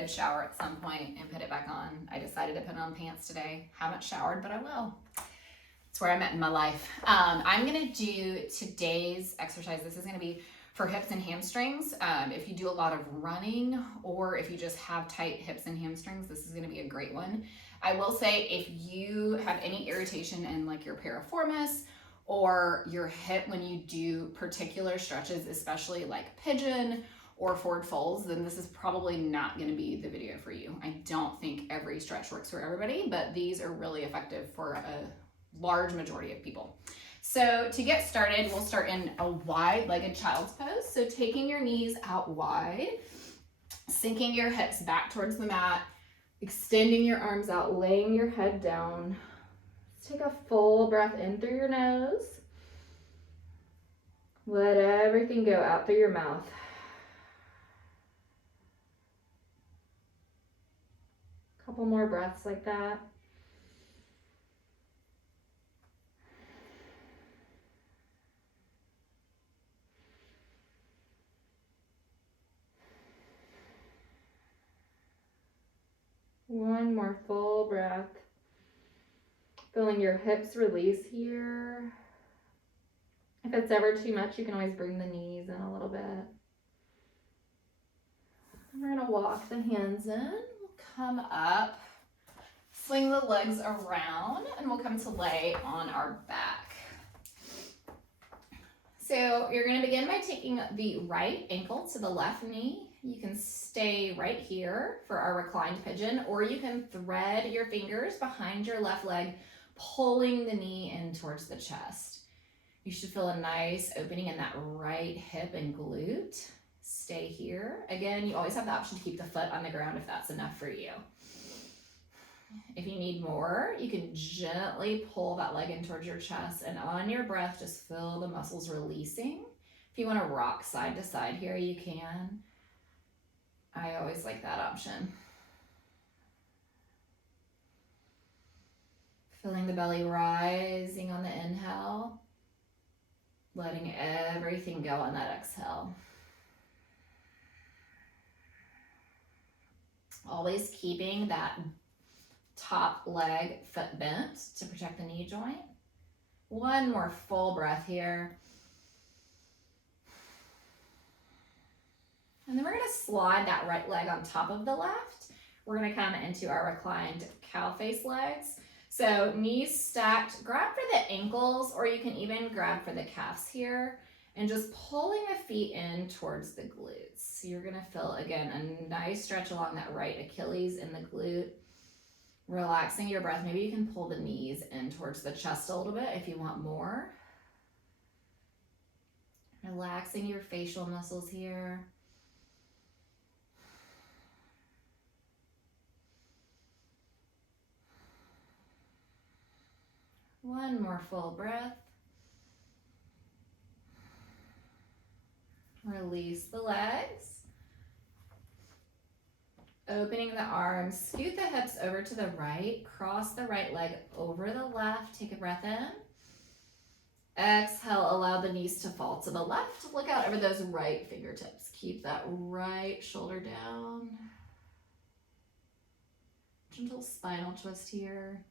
did shower at some point and put it back on. I decided to put on pants today. Haven't showered, but I will. It's where I'm at in my life. I'm gonna do today's exercise. This is gonna be for hips and hamstrings. If you do a lot of running or if you just have tight hips and hamstrings, this is gonna be a great one. I will say if you have any irritation in like your piriformis or your hip when you do particular stretches, especially like pigeon or forward folds, then this is probably not gonna be the video for you. I don't think every stretch works for everybody, but these are really effective for a large majority of people. So to get started, we'll start in a wide-legged child's pose. So taking your knees out wide, sinking your hips back towards the mat, extending your arms out, laying your head down. Let's take a full breath in through your nose. Let everything go out through your mouth. Couple more breaths like that. One more full breath. Feeling your hips release here. If it's ever too much, you can always bring the knees in a little bit. And we're gonna walk the hands in. We'll come up, swing the legs around, and we'll come to lay on our back. So you're gonna begin by taking the right ankle to the left knee. You can stay right here for our reclined pigeon, or you can thread your fingers behind your left leg, pulling the knee in towards the chest. You should feel a nice opening in that right hip and glute. Stay here. Again, you always have the option to keep the foot on the ground if that's enough for you. If you need more, you can gently pull that leg in towards your chest, and on your breath, just feel the muscles releasing. If you want to rock side to side here, you can. I always like that option. Feeling the belly rising on the inhale, letting everything go on that exhale. Always keeping that top leg foot bent to protect the knee joint. One more full breath here. And then we're gonna slide that right leg on top of the left. We're gonna come into our reclined cow face legs. So knees stacked, grab for the ankles, or you can even grab for the calves here, and just pulling the feet in towards the glutes. So you're gonna feel, again, a nice stretch along that right Achilles in the glute. Relaxing your breath. Maybe you can pull the knees in towards the chest a little bit if you want more. Relaxing your facial muscles here. One more full breath. Release the legs. Opening the arms, scoot the hips over to the right, cross the right leg over the left, take a breath in. Exhale, allow the knees to fall to the left. Look out over those right fingertips. Keep that right shoulder down. Gentle spinal twist here.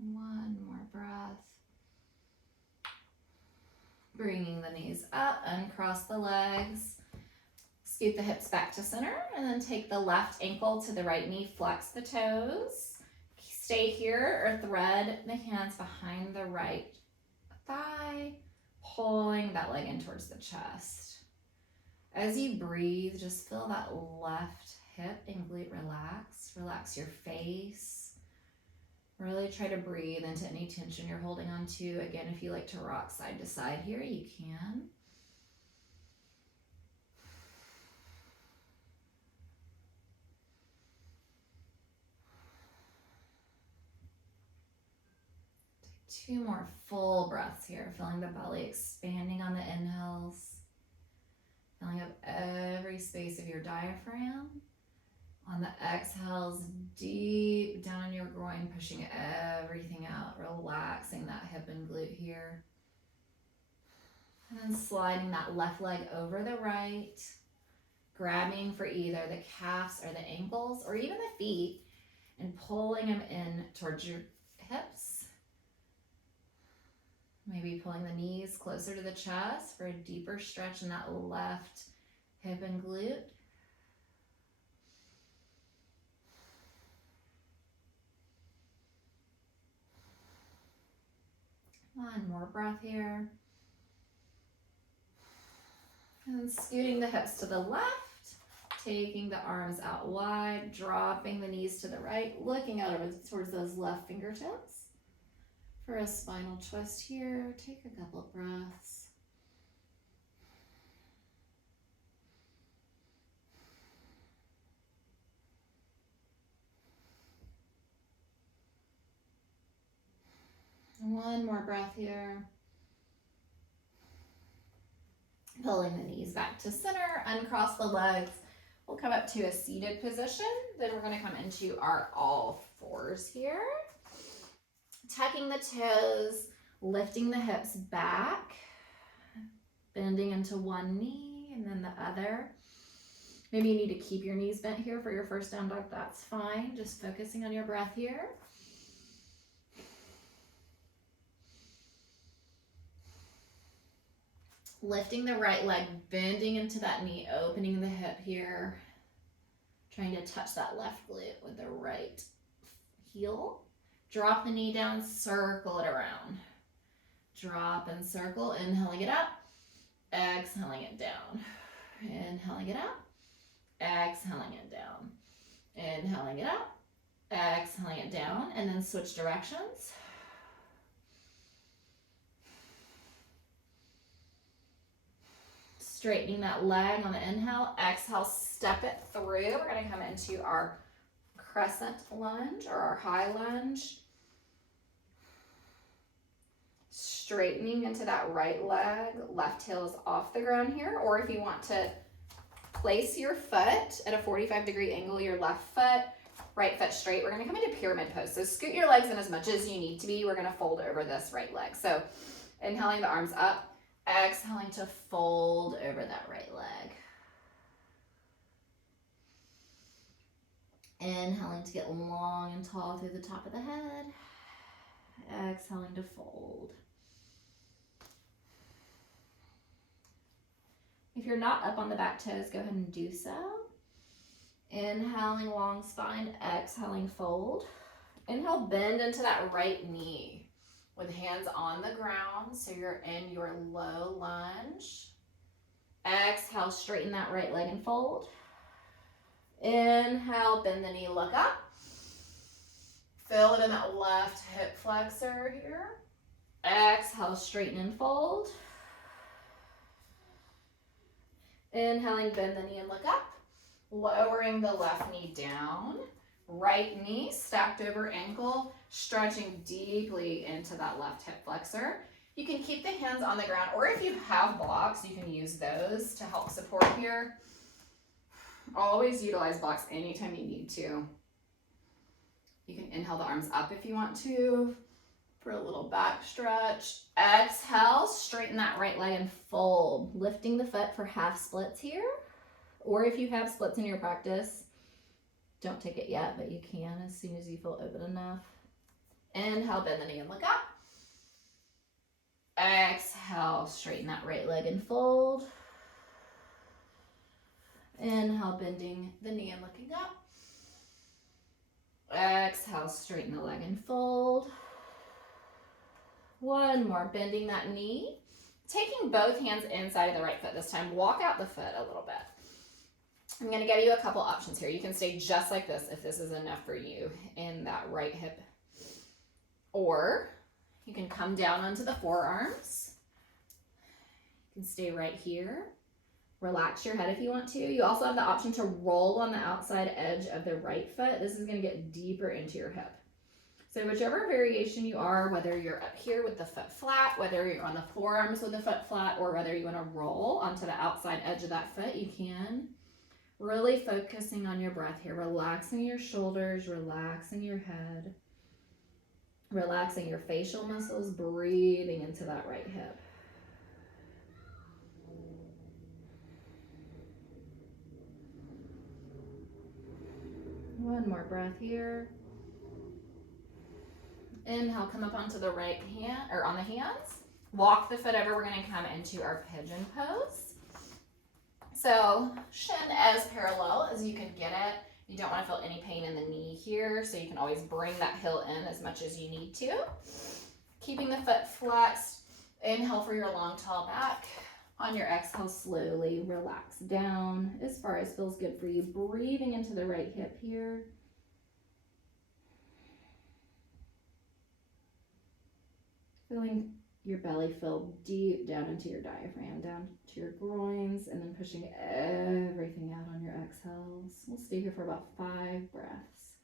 One more breath. Bringing the knees up, uncross the legs. Scoot the hips back to center, and then take the left ankle to the right knee, flex the toes. Stay here or thread the hands behind the right thigh, pulling that leg in towards the chest. As you breathe, just feel that left hip and glute relax. Relax your face. Really try to breathe into any tension you're holding on to. Again, if you like to rock side to side here, you can. Take 2 more full breaths here, feeling the belly expanding on the inhales, filling up every space of your diaphragm. On On the exhales, deep down in your groin, pushing everything out, relaxing that hip and glute here. And then sliding that left leg over the right, grabbing for either the calves or the ankles or even the feet and pulling them in towards your hips. Maybe pulling the knees closer to the chest for a deeper stretch in that left hip and glute. One more breath here. And scooting the hips to the left, taking the arms out wide, dropping the knees to the right, looking out over towards those left fingertips. For a spinal twist here, take a couple of breaths. One more breath here. Pulling the knees back to center, uncross the legs. We'll come up to a seated position. Then we're going to come into our all fours here. Tucking the toes, lifting the hips back, bending into one knee and then the other. Maybe you need to keep your knees bent here for your first down dog. That's fine. Just focusing on your breath here. Lifting the right leg, bending into that knee, opening the hip here. Trying to touch that left glute with the right heel. Drop the knee down, circle it around. Drop and circle, inhaling it up, exhaling it down. Inhaling it up, exhaling it down. Inhaling it up, exhaling it down, and then switch directions. Straightening that leg on the inhale, exhale, step it through. We're going to come into our crescent lunge or our high lunge. Straightening into that right leg, left heel is off the ground here. Or if you want to place your foot at a 45-degree angle, your left foot, right foot straight, we're going to come into pyramid pose. So scoot your legs in as much as you need to be. We're going to fold over this right leg. So inhaling the arms up. Exhaling to fold over that right leg. Inhaling to get long and tall through the top of the head. Exhaling to fold. If you're not up on the back toes, go ahead and do so. Inhaling long spine, exhaling fold. Inhale, bend into that right knee. With hands on the ground, so you're in your low lunge. Exhale, straighten that right leg and fold. Inhale, bend the knee, look up. Feel it in that left hip flexor here. Exhale, straighten and fold. Inhaling, bend the knee and look up. Lowering the left knee down. Right knee stacked over ankle, stretching deeply into that left hip flexor. You can keep the hands on the ground, or if you have blocks, you can use those to help support here. Always utilize blocks anytime you need to. You can inhale the arms up if you want to for a little back stretch. Exhale, straighten that right leg and fold. Lifting the foot for half splits here, or if you have splits in your practice, don't take it yet, but you can as soon as you feel open enough. Inhale, bend the knee and look up. Exhale, straighten that right leg and fold. Inhale, bending the knee and looking up. Exhale, straighten the leg and fold. One more, bending that knee. Taking both hands inside of the right foot this time. Walk out the foot a little bit. I'm going to give you a couple options here. You can stay just like this if this is enough for you in that right hip. Or you can come down onto the forearms. You can stay right here. Relax your head if you want to. You also have the option to roll on the outside edge of the right foot. This is going to get deeper into your hip. So whichever variation you are, whether you're up here with the foot flat, whether you're on the forearms with the foot flat, or whether you want to roll onto the outside edge of that foot, you can. Really focusing on your breath here, relaxing your shoulders, relaxing your head, relaxing your facial muscles, breathing into that right hip. One more breath here. Inhale, come up onto the right hand, or on the hands. Walk the foot over. We're going to come into our pigeon pose. So shin as parallel as you can get it. You don't want to feel any pain in the knee here, so you can always bring that heel in as much as you need to. Keeping the foot flexed. Inhale for your long, tall back. On your exhale, slowly relax down as far as feels good for you. Breathing into the right hip here. Feeling your belly fill deep down into your diaphragm, down to your groins, and then pushing everything out on your exhales. We'll stay here for about 5 breaths.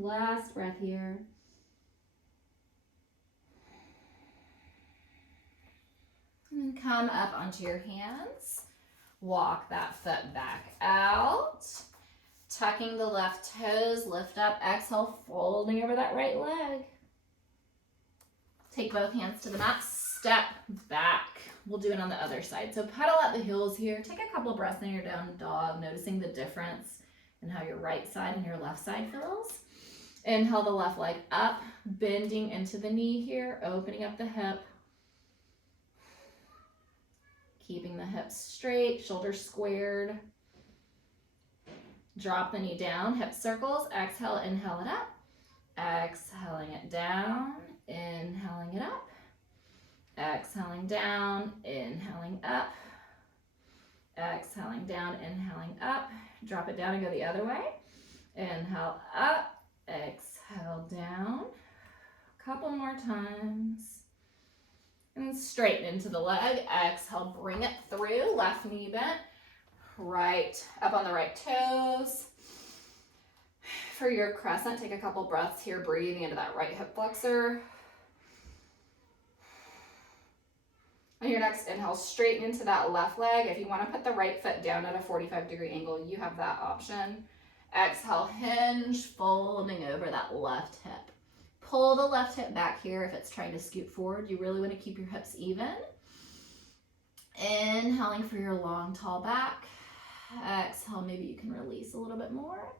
Last breath here. And then come up onto your hands. Walk that foot back out. Tucking the left toes, lift up, exhale, folding over that right leg. Take both hands to the mat, step back. We'll do it on the other side. So pedal at the heels here. Take a couple breaths in your down dog, noticing the difference in how your right side and your left side feels. Inhale the left leg up, bending into the knee here, opening up the hip. Keeping the hips straight, shoulders squared. Drop the knee down, hip circles. Exhale, inhale it up. Exhaling it down, inhaling it up. Exhaling down, inhaling up. Exhaling down, inhaling up. Drop it down and go the other way. Inhale up. Exhale down. Couple more times. And straighten into the leg. Exhale, bring it through. Left knee bent. Right up on the right toes. For your crescent, take a couple breaths here, breathing into that right hip flexor. On your next inhale, straighten into that left leg. If you want to put the right foot down at a 45-degree angle, you have that option. Exhale, hinge, folding over that left hip. Pull the left hip back here if it's trying to scoot forward. You really want to keep your hips even. Inhaling for your long, tall back. Exhale, maybe you can release a little bit more.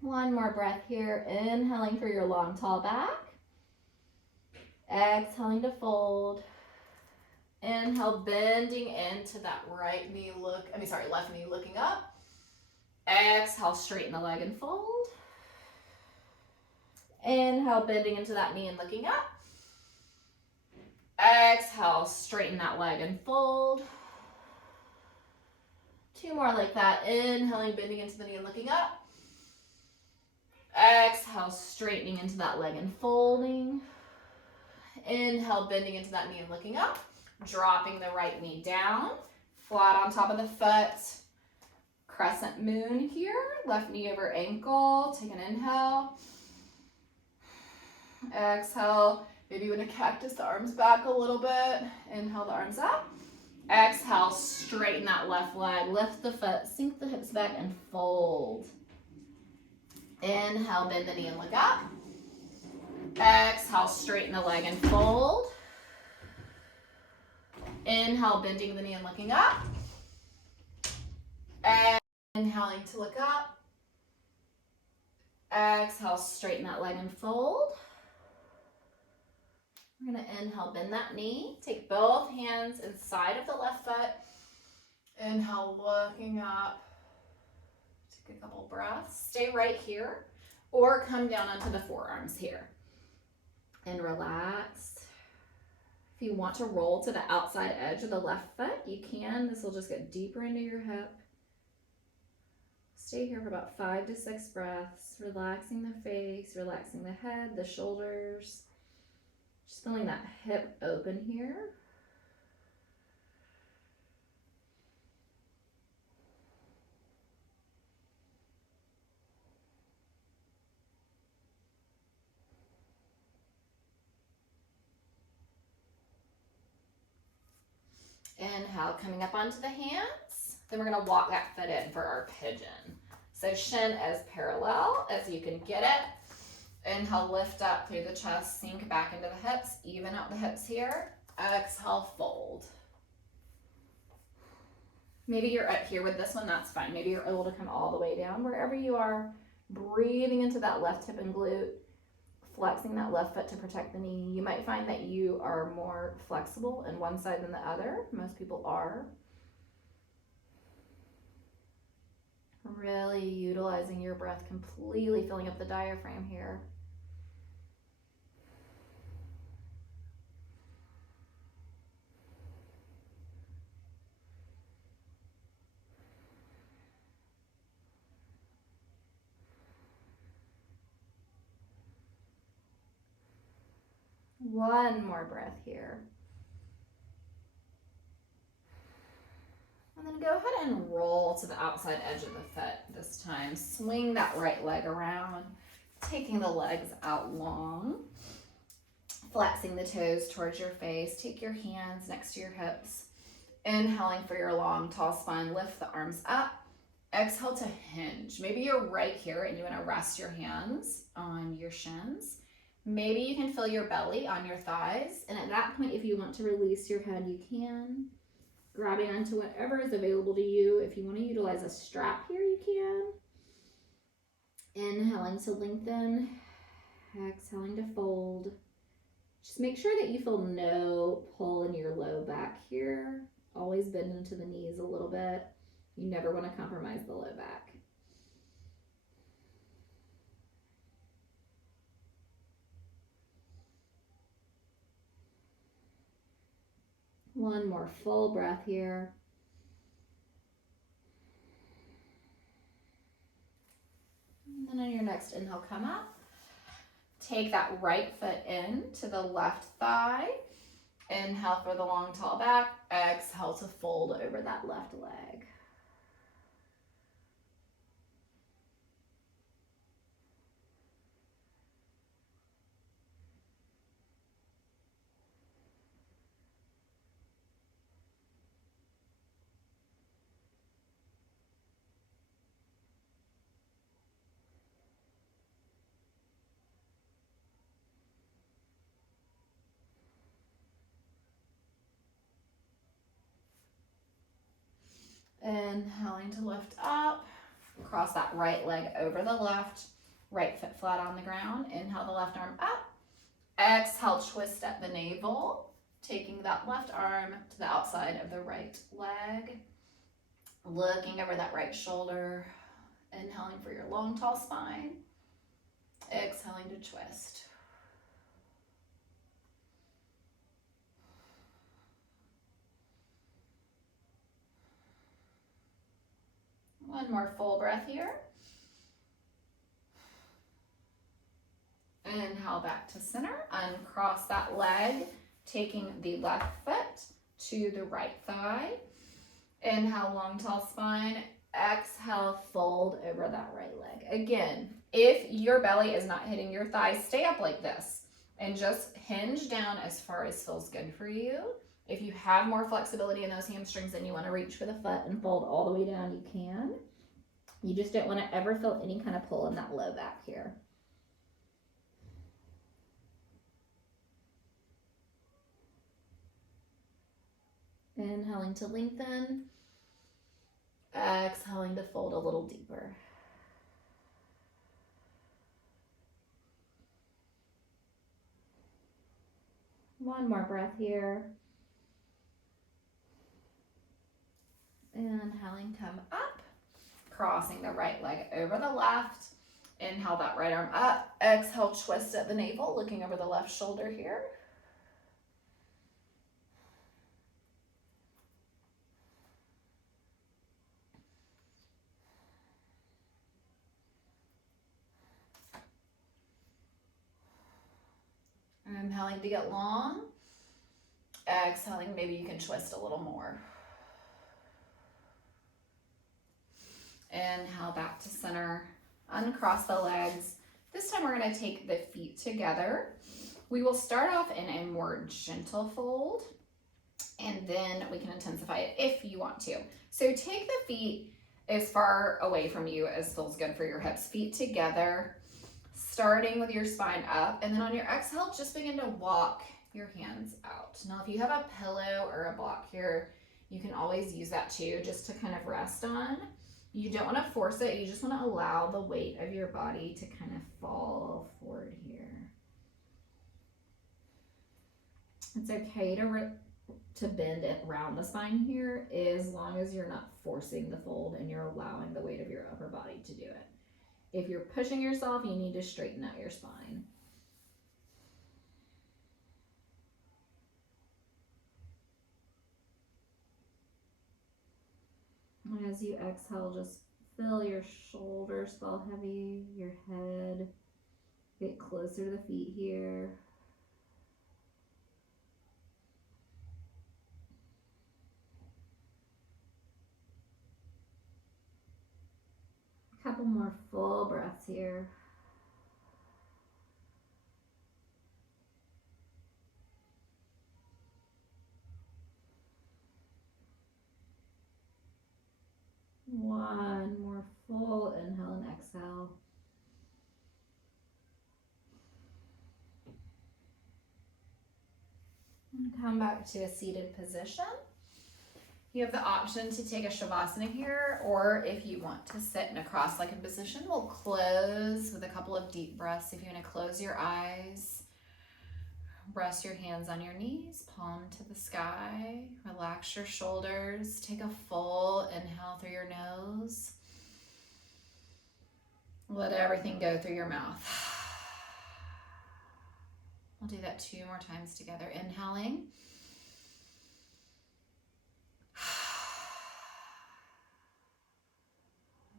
One more breath here. Inhaling for your long, tall back. Exhaling to fold. Inhale, bending into that left knee looking up. Exhale, straighten the leg and fold. Inhale, bending into that knee and looking up. Exhale, straighten that leg and fold. 2 more like that. Inhaling, bending into the knee and looking up. Exhale, straightening into that leg and folding. Inhale, bending into that knee and looking up. Dropping the right knee down. Flat on top of the foot. Crescent moon here. Left knee over ankle. Take an inhale. Exhale. Maybe you want to cactus the arms back a little bit. Inhale the arms up. Exhale, straighten that left leg. Lift the foot, sink the hips back and fold. Inhale, bend the knee and look up. Exhale, straighten the leg and fold. Inhale, bending the knee and looking up. Inhaling to look up. Exhale, straighten that leg and fold. We're going to inhale, bend that knee. Take both hands inside of the left foot. Inhale, looking up. Take a couple breaths. Stay right here or come down onto the forearms here. And relax. If you want to roll to the outside edge of the left foot, you can. This will just get deeper into your hip. Stay here for about 5 to 6 breaths, relaxing the face, relaxing the head, the shoulders. Just feeling that hip open here. Inhale, coming up onto the hands. Then we're gonna walk that foot in for our pigeon. So shin as parallel as you can get it. Inhale, lift up through the chest, sink back into the hips, even out the hips here. Exhale, fold. Maybe you're up here with this one, that's fine. Maybe you're able to come all the way down. Wherever you are, breathing into that left hip and glute, flexing that left foot to protect the knee. You might find that you are more flexible in one side than the other. Most people are. Really utilizing your breath, completely filling up the diaphragm here. One more breath here. And then go ahead and roll to the outside edge of the foot this time. Swing that right leg around, taking the legs out long, flexing the toes towards your face. Take your hands next to your hips. Inhaling for your long, tall spine, lift the arms up. Exhale to hinge. Maybe you're right here and you want to rest your hands on your shins. Maybe you can feel your belly on your thighs. And at that point, if you want to release your head, you can. Grabbing onto whatever is available to you. If you want to utilize a strap here, you can. Inhaling to lengthen. Exhaling to fold. Just make sure that you feel no pull in your low back here. Always bend into the knees a little bit. You never want to compromise the low back. One more full breath here. And then on your next inhale, come up. Take that right foot in to the left thigh. Inhale for the long, tall back. Exhale to fold over that left leg. Inhaling to lift up, cross that right leg over the left, right foot flat on the ground. Inhale the left arm up. Exhale, twist at the navel, taking that left arm to the outside of the right leg, looking over that right shoulder. Inhaling for your long, tall spine. Exhaling to twist. One more full breath here. Inhale back to center. Uncross that leg, taking the left foot to the right thigh. Inhale, long, tall spine. Exhale, fold over that right leg. Again, if your belly is not hitting your thighs, stay up like this and just hinge down as far as feels good for you. If you have more flexibility in those hamstrings and you want to reach for the foot and fold all the way down, you can. You just don't want to ever feel any kind of pull in that low back here. Inhaling to lengthen. Exhaling to fold a little deeper. One more breath here. Inhaling, come up. Crossing the right leg over the left. Inhale that right arm up. Exhale, twist at the navel, looking over the left shoulder here. inhaling to get long. Exhaling, maybe you can twist a little more. Inhale back to center. Uncross the legs. This time we're going to take the feet together. We will start off in a more gentle fold, and then we can intensify it if you want to. So take the feet as far away from you as feels good for your hips. Feet together, starting with your spine up, and then on your exhale, just begin to walk your hands out. Now, if you have a pillow or a block here, you can always use that too, just to kind of rest on. You don't want to force it. You just want to allow the weight of your body to kind of fall forward here. It's okay to bend it around the spine here, as long as you're not forcing the fold and you're allowing the weight of your upper body to do it. If you're pushing yourself, you need to straighten out your spine. And as you exhale, just feel your shoulders fall heavy, your head get closer to the feet here. A couple more full breaths here. One more full inhale and exhale. And come back to a seated position. You have the option to take a shavasana here, or if you want to sit in a cross-legged position, we'll close with a couple of deep breaths. If you want to close your eyes, rest your hands on your knees, palm to the sky, relax your shoulders, take a full inhale through your nose. Let everything go through your mouth. We'll do that 2 more times together. Inhaling.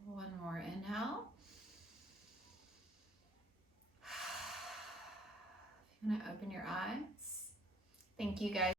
One more inhale. If you want to open your eyes. Thank you guys.